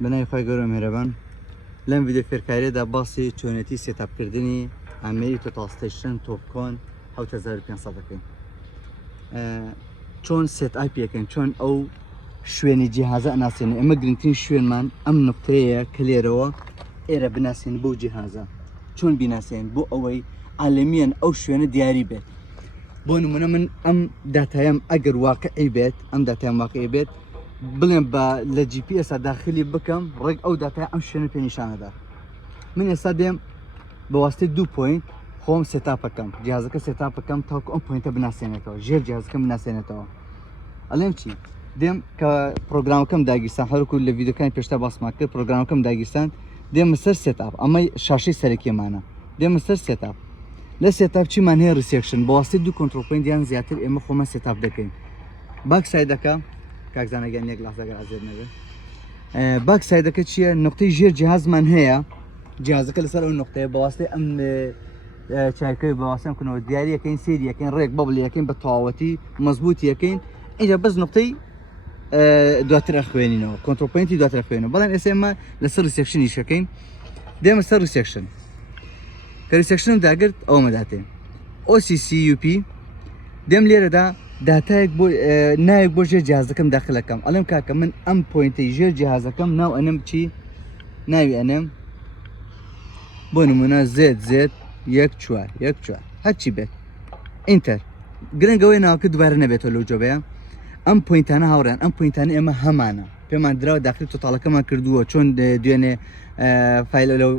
بنای خواهی گرم هربان لام ویدیو فێرکاری دا باسی چۆنێتی سێتاپکردنی ئامێری تۆتاڵ ستەیشن تۆپکۆن 7500 دەکەین. چۆن سێتئاپ یەکەین، چۆن ئەو شوێنی جیهازە ئەناسێنێ. ئێمە گرنگترین شوێنمان ئەم نقطەیە کە لێرەوە ئێرە بناسێن بۆ جیهازە. چۆن بیناسێن بۆ ئەوەی عالەمیان ئەو شوێنە دیاری بێت. بۆ نمونە من ئەم داتایم ئەگەر واقعی بێت، ئەم داتایم واقعی بێت، بڵێم بە لە GPS داخلی بکەم ڕێک ئەو داتای ئەم شوێنە پێ نیشانەدا. من ئێستا دێم بە واستەی 2 پۆینت خۆم سێتاپەکەم، جیهازەکە سێتاپەکەم تاکو ئەم پۆینتە بناسێنێتەوە، ژێر جیهازەکەم بناسێنێتەوە. ئەڵێم چی؟ دێم کە پرۆگرامەکەم داگیرستان، هەروکو لە ڤیدیۆکانی پێشتا باسمان کرد، پرۆگرامەکەم داگیرستان، دێمە سەر سێتاپ، ئەمە شاشەی سەرەکیمانە، دێمە سەر سێتاپ. لە سێتاپ چیمان هەیە؟ ریسێکشن. بە واستەی 2 کۆنتڕۆڵ پۆینت یان زیاتر ئێمە خۆمە سێتاپ دەکەین. باک سایدەکە کاکزانەگەن یەک لەحزەگە ئازێر نەبێت. باک سایدەکە چییە؟ نقطەی ژێر جیهازمان هەیە، جیهازەکە لەسەر ئەو نقطەیە بە واستەی ئەم چایکەوی بە واستەی ئەمکردنەوە دیاری یەکەین، سێری یەکەین، ڕێک بەبڵ یەکەین، بە تەواوەتی مەزبوط یەکەین. اینجا بەس نقطەی دواتر ئەخوێنینەوە، کۆنتڕۆڵ پۆینتی دواتر ئەخوێنەوە. بەڵام ئێستا ئێمە لەسەر ریسێکشنی شەکەین، دێمە سەر ریسێکشن. کە ریسێکشنم داگرت ئەوەمە داتێن OCCUP. دێم لێرەدا داتایەک بۆ ناوێک بۆ ژێر جیهازەکەم داخلەکەم. ئەڵێم کاکە من ئەم پۆینتەی ژێر جیهازەکەم ناو ئەنم چی؟ ناوی ئەنم بۆ نمونە زێت 1-4 هەرچی بێت ئینتەر. گرنگەوەی ناوەکە دوبارە نەبێتەوە لەو جۆبەیە. ئەم پۆینتانە هاوڕێن، ئەم پۆینتانە ئێمە هەمانە پێمان دراوە داخلی تۆتاڵەکەمان کردووە. چۆن دوێنێ فایل لەو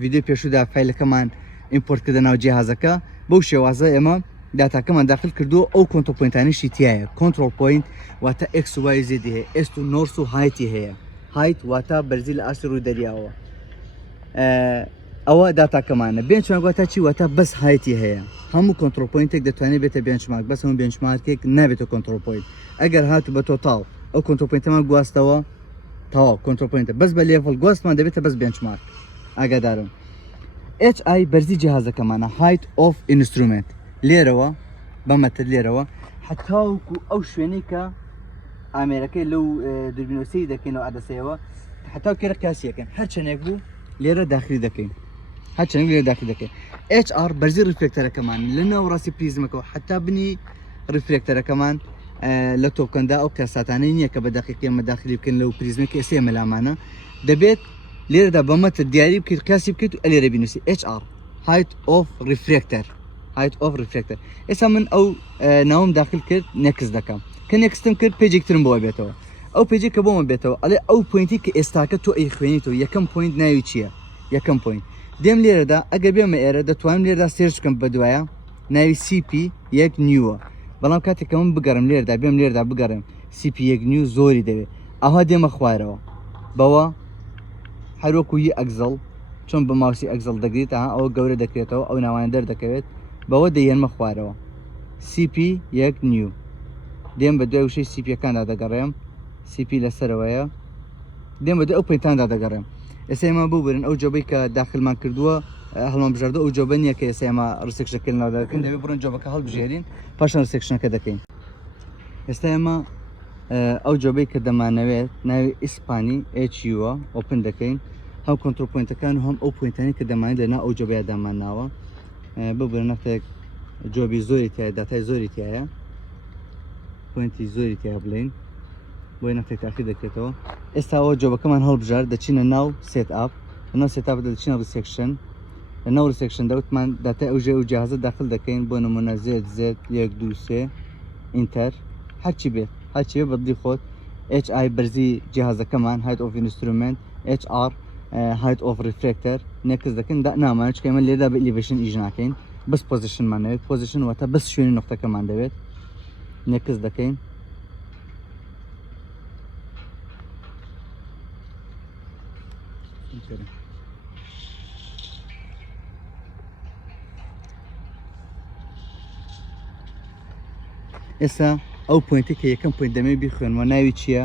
ڤیدیۆ پێشودا فایلەکەمان ئیمپۆرت کردە ناو جیهازەکە، بەو شێوازە ئێمە داتاکەمان داخل کردووە. ئەو کۆنتڕۆڵ پۆینتانیشی تایە. کۆنتڕۆڵ پۆینت واتە X و Y Z هەیە، ئێست و نۆرس و هایتی هەیە. هایت واتە بەرزی لە ئاستی ڕووی دەریاوە. ئەوە داتاکەمانە. بێنچمارک واتە چی؟ واتە بەس هایتی هەیە. هەموو کۆنتڕۆڵ پۆینتێک دەتوانێت بێتە بێنچمارک، بەس هەموو بێنچمارکێک نابێتە کۆنتڕۆڵ پۆینت. ئەگەر هاتو بە تۆتاڵ ئەو کۆنتڕۆڵ پۆینتەمان گواستەوە، تەواو کۆنتڕۆڵ پۆینتە، بەس بە لێڤڵ گواستمان دەبێتە بەس بێنچمارک. ئاگادارم. HI بەرزی جیهازەکەمانە، هایت ئۆف ئینسترومنت. لێرەوە بەمەتر لێرەوە حتاوکو ئەو شوێنەی کە ئامێرەکەی لەو دوربینۆسی دەکەینەوە عەدەسەیەوە، حتاو کێرە قیاسیەکەن، هەر چەندێک بوو لێرە داخلی دەکەین، هەر چەندێک لێرە داخلی دەکەین. HR بەرزی ڕیفلێکتەرەکەمان لە ناو ڕاستی پریزمەکەەوە، حتا بنی ڕیفلێکتەرەکەمان لە تۆپکۆندا ئەو قیاساتانەی نییە کە بە دەقیقی ئێمە داخلی بکەین لەو پریزمەکە ئێستا ئێمە لامانە، دەبێت لێرەدا بەمەتر دیاری بکەیت، قیاسی بکەیت و لێرە بینوسی HR هایت ئۆف ریفلێکتەر. هایت ئۆف ریفلێکتەر. ئێستا من ئەو ناوم داخل کرد، نێکس دەکەم. کە نێکستم کرد پێجێکترم بۆە بێتەوە. ئەو پێجێک کە بۆمە بێتەوە ئەڵێ ئەو پۆینتی کە ئێستاکە تۆ ئەی خوێنیتەوە یەکەم پۆینت ناوی چییە؟ یەکەم پۆینت. دێم لێرەدا ئەگەر بێمە ئێرە دەتوانم لێرەدا سێرچ بکەم بە دوایە، ناوی CP1 نیوە. بەڵام کاتێککە من بگەڕم لێرەدا بێم لێرەدا بگەڕم CP1 نیو زۆری دەوێت. ئەوها دێمە خوارەوە بەوە هەروەکو یە ئەگزەڵ، چۆن بە ماوسی ئەگزەڵ دەگریت ئەوە گەورە دەکرێتەوە، ئەو ناوانە دەردەکەوێت، بەوە دەیێنمە خوارەوە CP1 نیو. دێم بە دوای وشەی CPەکاندا دەگەڕێم، CP لەسەرەوەیە، دێم بە دوای ئەو پۆینتاندا دەگەڕێم. ئێستا ئێمە ببرن ئەو جۆبەی کە داخلمان کردووە هەڵمان بژاردە، ئەو جۆبە نییە کە ئێستا ئێمە ڕیسێکشنەکەی دەکەین، دەبێت بڕۆن جۆبەکە هەڵبژێرین پاشان ڕیسێکشنەکە دەکەین. ئێستا ئێمە ئەو جۆبەی کە دەمانەوێت ناوی ئیسپانی HUوە ئۆپن دەکەین، هەم کۆنتڕۆڵ پۆینتەکان و هەم ئەو پۆینتانی کە دەمانێت لەناو ئەو جۆبەیە دامانناوە. ببرن نەختێک جۆبی زۆری تایە، داتای زۆری تایە، پۆینتی زۆری تیا بڵین، بۆی نەختێک تاقی دەکرێتەوە. ئێستا ئەوە جۆبەکەمان هەڵبژار، دەچینە ناو سێتئاپ، لە ناو سێتئاپ دەچینە ریسێکشن. لە ناو ریسێکشن دەوتمان داتای ئەو ژێ و جیهازە داخل دەکەین، بۆ نمونە زێت 1-2-3 ئینتەر، هەرچی بێت هەرچی بێت بەدڵی خۆت. HI بەرزی جیهازەکەمان هایت ئۆف ئینسترومنت، HR هایت ئۆف ریفلێکتەر. نێکس دەکەین نامانێت چکە ئێمە لێرەدا بە ئیلیڤیشن ئیژ ناکەین، بەس پۆزیشنمان دەوێت، پۆزیشن واتە بەس شوێنی نقطەکەمان دەوێت. نێکس دەکەین، ئێستا ئەو پۆینتی کە یەکەم پۆینت دەمێ بیخوێنەوە ناوی چییە؟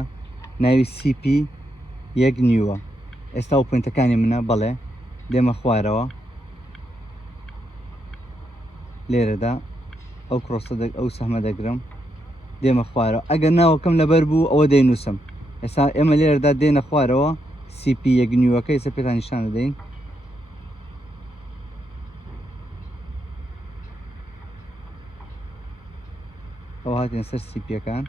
ناوی CP1 نیوە. ئێستا ئەو پۆینتەکانی منە، بەڵێ دێمە خوارەوە لێرەدا ئەو کڕۆستە ئەو سەحمە دەگرم، دێمە خوارەوە. ئەگەر ناوەکەم لەبەر بوو ئەوە دەینووسم. ئێستا ئێمە لێرەدا دێنە خوارەوە CP یەک نیوەکە ئێستا پێتان نیشان دەدەین ئەو هاتین سەر CPەکان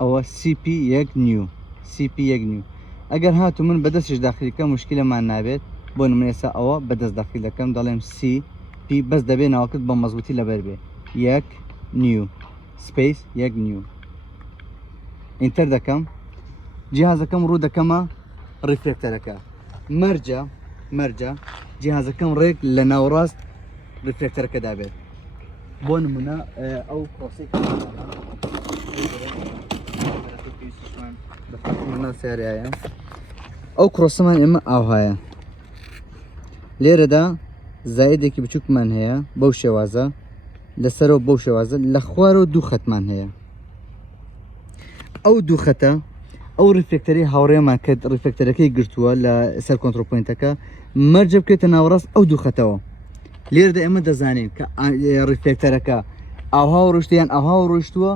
ئەوە CP یەک نیو CP یەک نیو ئەگەر هاتو من بەدەستش داخلیکە مشکلەمان نابێت بۆ نمونە ئێستا ئەوە بەدەست داخل دەکەم دەڵێم CP بەس دەبێت ناوەکەت بە مەزبوطی لەبەر بێ یەک نیو سپیس یەک نیو ئینتەر دەکەم جیهازەکەم ڕوو دەکەمە ڕیفلێکتەرەکە مەرجە جیهازەکەم ڕێک لە ناوڕاست ڕیفلێکتەرەکە دابێت بۆ نمونە ئەو کۆسی سیارایە ئەو کرۆسەمان ئێمە ئاوهایە لێرەدا زایدێکی بچووکمان هەیە بەو شێوازە لەسەرەوە بەو شێوازە لە خوارەوە دوو خەتمان هەیە ئەو دوو خەتە ئەو ڕیفلێکتەری هاوڕێمان کرد ڕیفلێکتەرەکەی گرتووە لە سەر کۆنتڕۆپۆینتەکە مەرجە بکرێتە ناوەڕاست ئەو دوو خەتەوە لێرەدا ئێمە دەزانین کە ڕیفلێکتەرەکە ئاوها ڕۆشتیان ئاوها ڕۆشتووە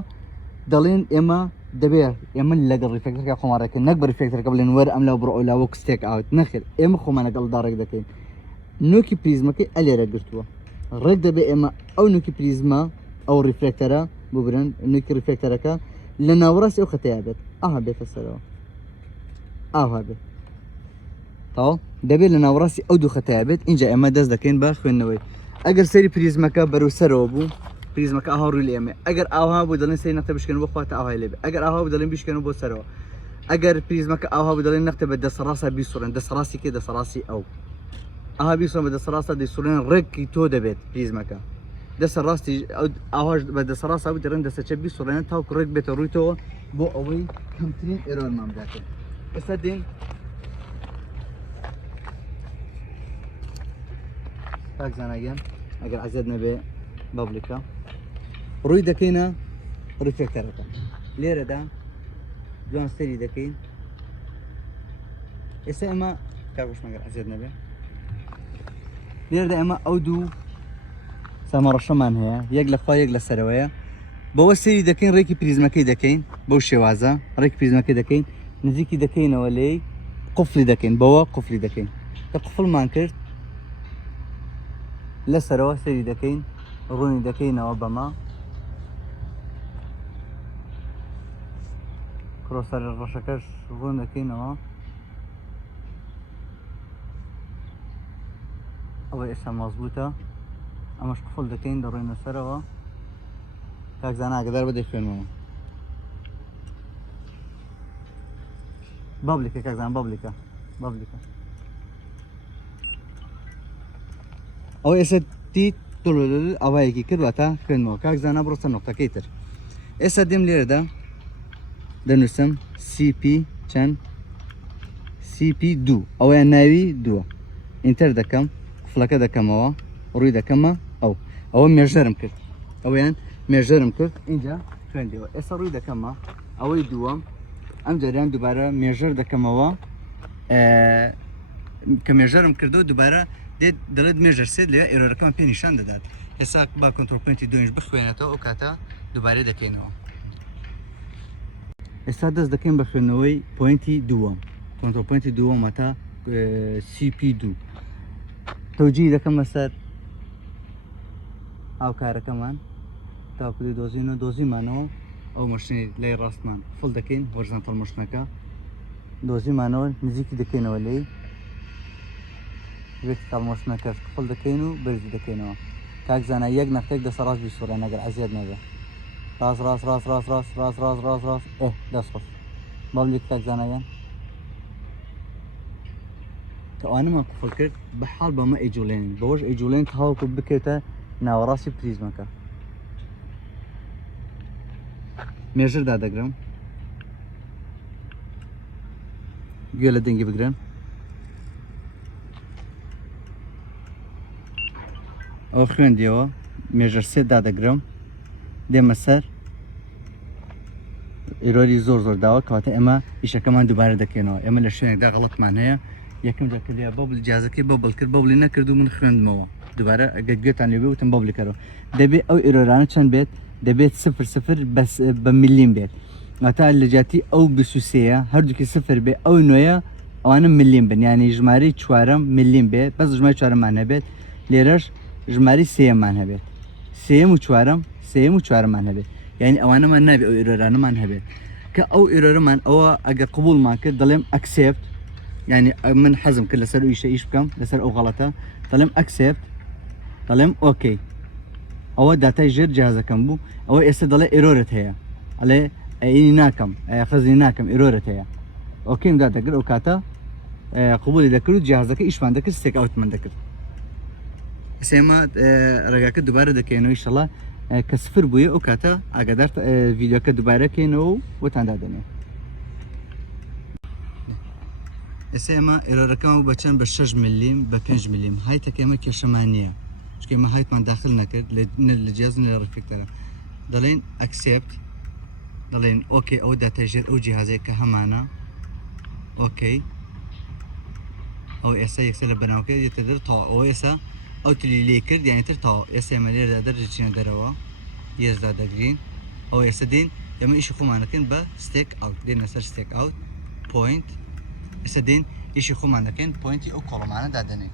دەڵێن ئێمە دەبێت ئێمە لەگەڵ ڕیفلێکتەرەکە خۆمارەکە نەک بە ڕیفلێکتەرەکە بڵێن وەرە ئەم لەو بڕۆ لاوە کستێک ئاوت نەخێر ئێمە خۆمان لەگەڵدا ڕێک دەکەین نوکی پریزمەکەی ئەلێرە گرتووە ڕێک دەبێت ئێمە ئەو نوکی پریزمە ئەو ڕیفلێکتەرە ببرن نوکی ڕیفلێکتەرەکە لە ناوەڕاستی ئەو خەتەیە بێت ئاها بێتە سەرەوە ئاها بێت تاو دەبێت لە ناوەڕاستی ئەو دوو خەتەیە بێت اینجا ئێمە دەست دەکەین بە خوێندنەوەی ئەگەر سەری پریزمەکە بەرەو سەرەوە بوو پریزمەکە ئاها ڕووی لە ئێمە ئەگەر ئاها بوو دەڵێن سەری نەختە بشکێن بۆ خواتە ئاهای لێبێ ئەگەر ئاها بوو دەڵێن بشکێن بۆ سەرەوە ئەگەر پریزمەکە ئاها بوو دەڵێن نەختە بە دەسەڕاستە بیسوڕێن دەسەڕاستی کێ دەسەڕاستی ئەو ئاها بیسوڕێن بە دەسەڕاستە دەیسوڕێن ڕێکی تۆ دەبێت پریزمەکە دەسە ڕاستی ئاواش بە دەسەڕاست بوو دەڕێن دەسەچە بیسوڕێنە تاوکو ڕێک بێتە ڕوویتەوە بۆ ئەوەی کەمترین ئێرۆرمان بداتێت ئێستا دێن کاک زاناگەن ئەگەر عەزیەت نەبێ بابلیکە ڕووی دەکەینە ڕیفلێکتەرەکە لێرەدا جوان سەری دەکەین ئێستا ئێمە کاکوش مەگەر عەزیەت نەبێ لێرەدا ئێمە ئەو دوو سامەڕەشەمان هەیە یەک لە خوا یەک لە سەرەوەیە بەوە سەری دەکەین ڕێکی پریزمەکەی دەکەین بەو شێوازە ڕێکی پریزمەکەی دەکەین نزیکی دەکەینەوە لێ قوفلی دەکەین بەوە قوفلی دەکەین کە قوفڵمان کرد لە سەرەوە سەری دەکەین ڕوونی دەکەینەوە بەما کرۆسەر ڕەشەکەش ڕوون دەکەینەوە ئەوە ئێستا مەزبوطە ئەمەش قوفڵ دەکەین دەڕۆینە سەرەوە کاک زانا ئاگادار بە دەیخوێنەوە بابلیکە کاک زانا بابلیکە ئەو ئێستا تی ئەوایەکی کردواتە خوێنەوە کاک زانا بڕۆ سەر نۆقتەکەی تر ئێستا دێم لێرەدا دەنووسم CP چەند CP2 ئەوەیان ناوی دووە ئینتەر دەکەم قوفڵەکە دەکەمەوە ڕووی دەکەمە ئەوە مێژەرم کرد ئەویان مێژەرم کرد اینجا خوێندەوە ئێستا ڕووی دەکەمە ئەوەی دووەم ئەم جاریان دووبارە مێژەر دەکەمەوە کە مێژەرم کردو دووبارە دێت دەڵێت مێژەر سێت لێ ئێرۆرەکەمان پێ نیشان دەدات ئێستا با کۆنتڕۆڵپۆینتی دوێنش بخوێنێتەوە ئەو کاتە دووبارە دەکەینەوە ئێستا دەست دەکەین بە خوێندنەوەی پۆینتی دووەم کۆنتڕۆڵپۆینتی دووەمە تا CP2 تەوجی دەکەم بەسەر هاوکارەکەمان تاکوی دۆزینەوە دۆزیمانەوە ئەو مەشنی لای ڕاستمان فڵ دەکەین هۆرزانتەڵ مەشنەکە دۆزیمانەوە نزیکی دەکەینەوە لێی وێکتاڵ مەشنەکەش فڵ دەکەین و بەرزی دەکەینەوە کاک زانا یەک نەختێک دەسە ڕاست بیسوڕێن ئەگەر عەزیەت نەبێ ڕاست دەست خۆش بابلیک کاک زانایان ئەوانەمان قوفڵ کرد بە حاڵ بەمە ئەیجوڵێنین بەوەش ئەیجوڵێن کە هەوڵکو بکرێتە ناوەڕاستی پریزمەکە مێژر دادەگرم گوێ لە دەنگی بگرن ئەوە خوێندیەوە مێژەر سێ دادەگرم دێمە سەر ئێرۆری زۆر داوە کەواتە ئێمە ئیشەکەمان دووبارە دەکەینەوە ئێمە لە شوێنێکدا غەڵەتمان هەیە یەکەم جاکردیا بەبل جیازەکەی بەبڵ کرد بەبڵی نەکرد و من خوێندمەوە دووبارە ئەگەر گوێتان لێ وتم بەبڵی کەرەوە دەبێت ئەو ئێرۆرانە چەند بێت دەبێت 0 بە میلیم بێت واتە لە جاتی ئەو 23ە هەردووکی 0 بێ ئەو نوێیە ئەوانە میلیم بن یعنی ژمارەی چوارەم میلیم بێت بەس ژمارە چوارەمان هەبێت لێرەش ژماری سێمان هەبێت سێم و چوارەمان هەبێت یعنی ئەوانەمان نابێت ئەو ئێرۆرانەمان هەبێت کە ئەو ئێرۆرەمان ئەوە ئەگەر قبولمان کرد دەڵێم ئەکسێپت یعنی من حەزم کرد لەسەر ئیشە ئیش بکەم لەسەر ئەو غەڵەتە دەڵێم ئەکسێپت دەڵێم ئۆکەی ئەوە داتای ژێر جیازەکەم بوو ئەوە ئێستا دەڵێ ئێرۆرت هەیە ئەڵێ ئەینی ناکەم خەزی ناکەم ئێرۆرت هەیە ئۆکەیم دادەگرت ئەو کاتە قبولی دەکرد و جیازەکە ئیشمان دەکرد ستێک ئاوتمان دەکرد ئێمە ڕێگاکە دووبارە دەکەینەوە ئینشەڵا کە سفر بووە ئەو کاتە ئاگادار ڤیدیۆکە دووبارەکەینەوە و بۆتان دادەنێ ئێستا ئێمە ئێرۆرەکەمە بە چەند بە 6 میلیم بە 5 میلیم هایتەکە ئێمە کێشەمان نییە چکە ئێمە هایتمان داخل نەکرد لە جیاز لە ڕفکتەرە دەڵێن ئەکسێپت دەڵێن ئۆکەی ئەو داتەژێر ئەو جیهازەیە کە هەمانە ئۆکەی ئەو ئێستا یەکسەر لە بەناوکە دێتە دەر تاوا ئەو ئێستا ئەو تلی لێ کرد یانی تر تاوا ئێستا ئێمە لێرەدا دەرچینە دەرەوە یەزدا دەگرین ئەو ئێستا دین ئێمە ئیشی خۆمانەکەن بە ستێک ئاوت دێنە سەر ستێک ئاوت پوینت ئێستا دین ئیشی خۆمان دەکەین پوینتی ئەو کۆڵمانە دادەنێن